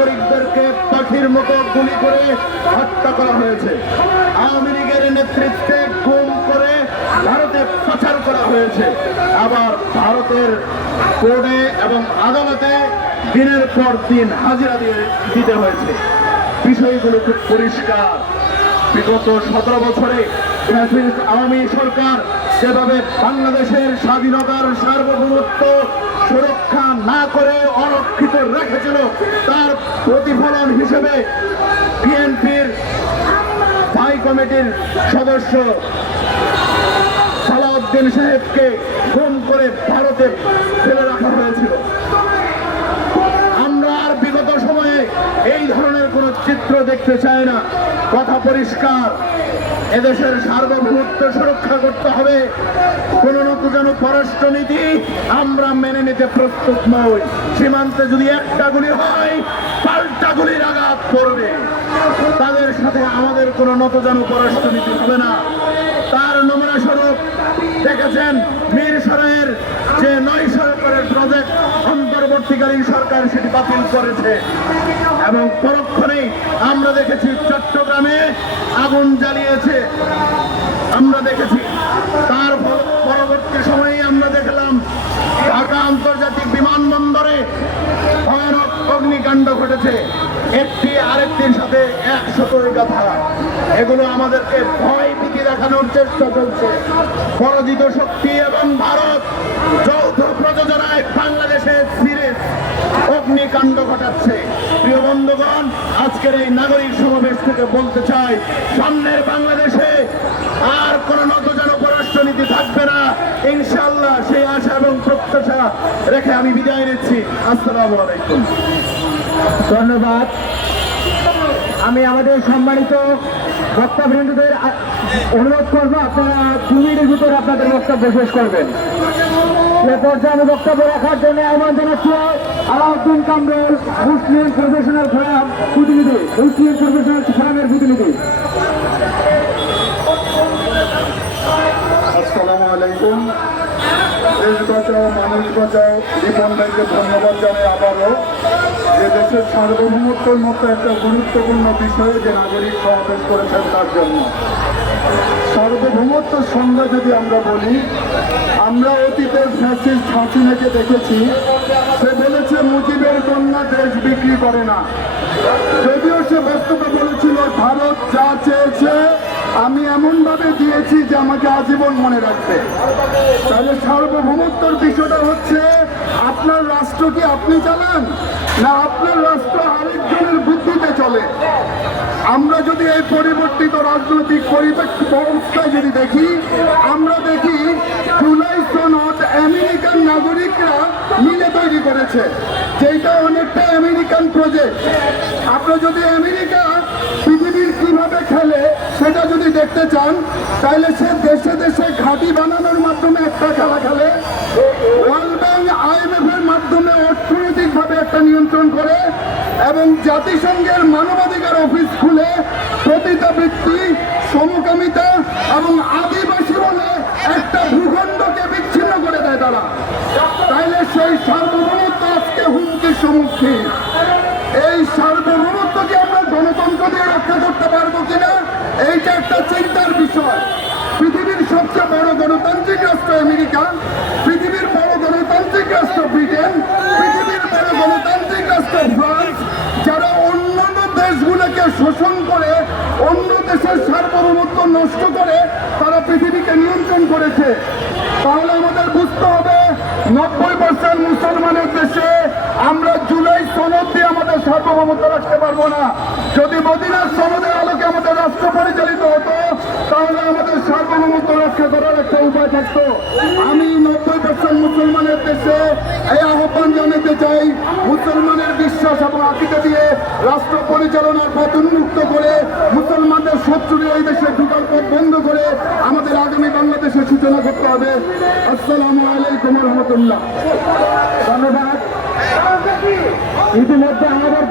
নাগরিকদেরকে পাখির মতো গুলি করে হত্যা করা হয়েছে। আওয়ামী লীগের নেতৃত্বে গুম করে ভারতে পাচার করা হয়েছে। আবার ভারতের কোর্টে এবং আদালতে দিনের পর দিন হাজিরা দিতে হয়েছে। বিষয়গুলো খুব পরিষ্কার। বিগত 17 বছরে আওয়ামী সরকার যেভাবে বাংলাদেশের স্বাধীনতার সার্বভৌমত্ব সুরক্ষা না করে অরক্ষিত রেখেছিল, তার প্রতিফলন হিসেবে বিএনপির স্থায়ী কমিটির সদস্য সালাউদ্দিন সাহেবকে গুম করে ভারতে ফেলে রাখা হয়েছিল। আমরা আর বিগত সময়ে এই ধরনের কোন চিত্র দেখতে চাই না। কথা পরিষ্কার, এদেশের সার্বভৌমত্ব সুরক্ষা করতে হবে। কোন নতুন পররাষ্ট্রনীতি আমরা মেনে নিতে প্রস্তুত নই। সীমান্তে যদি একটা গুলি হয়, পাল্টা গুলির আঘাত পড়বে। তাদের সাথে আমাদের কোন নতুন পররাষ্ট্রনীতি হবে না। তার নমুনা স্বরূপ দেখেছেন মিরসরাইয়ের যে 900 একরের প্রজেক্ট অন্তর্বর্তীকালীন সরকার সেটি বাতিল করেছে, এবং পরক্ষণেই আমরা দেখেছি চট্টগ্রামে আগুন জ্বালিয়েছে। আমরা দেখেছি তার পরবর্তী সময়ে আমরা দেখলাম ঢাকা আন্তর্জাতিক বিমানবন্দরে ভয়ানক অগ্নিকাণ্ড ঘটেছে। একটি আরেকটির সাথে 100 কথা। এগুলো আমাদেরকে ভয় ভীতি দেখানোর চেষ্টা চলছে। পরাজিত শক্তি এবং ভারত যৌথ প্রযোজনায় বাংলাদেশে সিরিজ অগ্নিকাণ্ড ঘটাচ্ছে। প্রিয় বন্ধুগণ, আজকের এই নাগরিক সমাবেশ থেকে বলতে চাই, সামনের বাংলাদেশে আর কোন নতুন পররাষ্ট্রনীতি থাকবে না ইনশাআল্লাহ। সেই আশা এবং প্রত্যাশা রেখে আমি বিদায় নিচ্ছি। আসসালামু আলাইকুম। ধন্যবাদ। আমি আমাদের সম্মানিত বক্তাবৃন্দদের অনুরোধ করবো, আপনারা 2 মিনিটের ভিতরে আপনাদের বক্তব্য শেষ করবেন। এ পর্যায়ে আমি বক্তব্য রাখার জন্য আহ্বান জানাচ্ছি আলাউদ্দিন কামরুল, মুসলিম প্রফেশনাল ফোরাম প্রতিনিধি, মুসলিম প্রফেশনাল ফোরামের প্রতিনিধি। আসসালামু আলাইকুম। দেশ বাঁচাও মানুষ বাঁচাও রিপন ভাইকে ধন্যবাদ জানাই আবারও, যে দেশের সার্বভৌমত্বের মতো একটা গুরুত্বপূর্ণ বিষয়ে যে নাগরিক সমাবেশ করেছেন তার জন্য। সার্বভৌমত্বের সংজ্ঞা যদি আমরা বলি, আমরা অতীতের ফ্যাসিস্ট হাসিনাকে দেখেছি। সে বলেছে মুজিবের কন্যা দেশ বিক্রি করে না। যদিও সে বক্তব্য বলেছিল ভারত যা চেয়েছে আমি এমনভাবে দিয়েছি যে আমাকে আজীবন মনে রাখবে। তাহলে সার্বভৌমত্বের বিষয়টা হচ্ছে আপনার রাষ্ট্র কি আপনি চালান, না আপনার রাষ্ট্র আরেকজনের বুদ্ধিতে চলে। আমরা যদি এই পরিবর্তিত রাজনৈতিক ব্যবস্থায় যদি দেখি, আমরা দেখি জুলাই সনদ আমেরিকান নাগরিকরা মিলে তৈরি করেছে, যেটা অনেকটা আমেরিকান প্রজেক্ট। আপনারা যদি আমেরিকা পৃথিবীর কিভাবে খেলে সেটা যদি দেখতে চান, তাহলে সে দেশে দেশে ঘাঁটি বানানোর মাধ্যমে একটা খেলা খেলে, ওয়ার্ল্ড ব্যাংক IMF এর মাধ্যমে অর্থনৈতিকভাবে একটা নিয়ন্ত্রণ করে, এবং জাতিসংঘের মানবাধিকার অফিস খুলে পতিতাবৃত্তি, সমকামিতা এবং আদিবাসী বলে একটা ভূখণ্ডকে বিচ্ছিন্ন করে দেয় তারা। তাইলে সেই সার্বভৌমত্ব আজকে হুমকির সম্মুখীন। এই সার্বভৌমত্বকে আমরা গণতন্ত্র দিয়ে রক্ষা করতে পারবো কিনা, এইটা একটা চিন্তার বিষয়। পৃথিবীর সবচেয়ে বড় গণতান্ত্রিক রাষ্ট্র আমেরিকা, পৃথিবীর বড় গণতান্ত্রিক রাষ্ট্র ব্রিটেন, পৃথিবীর বড় গণতান্ত্রিক রাষ্ট্র ফ্রান্স, যারা অন্যান্য দেশগুলোকে শোষণ করে, অন্য দেশের সার্বভৌমত্ব নষ্ট করে তারা পৃথিবীকে নিয়ন্ত্রণ করেছে। তাহলে আমাদের বুঝতে হবে 90% মুসলমানের দেশে আমরা জুলাই সনদ দিয়ে আমাদের সার্বভৌমত্ব রাখতে পারবো না। যদি মদিনার সনদের আলোকে আমাদের রাষ্ট্র পরিচালিত হতো, তাহলে আমাদের সার্বভৌমত্ব রক্ষা করার একটা উপায় থাকতো। আমি 90% মুসলমানের দেশে এই আহ্বান জানাতে চাই, মুসলমানের বিশ্বাস এবং আকিদা দিয়ে রাষ্ট্র পরিচালনার পথ উন্মুক্ত করে, মুসলমানদের শত্রুরে এই দেশে ঢুকার পথ বন্ধ করে আমাদের আগামী বাংলাদেশের সূচনা করতে হবে। আসসালামু আলাইকুম রহমতুল্লাহ। ধন্যবাদ। ইতিমধ্যে আমাদের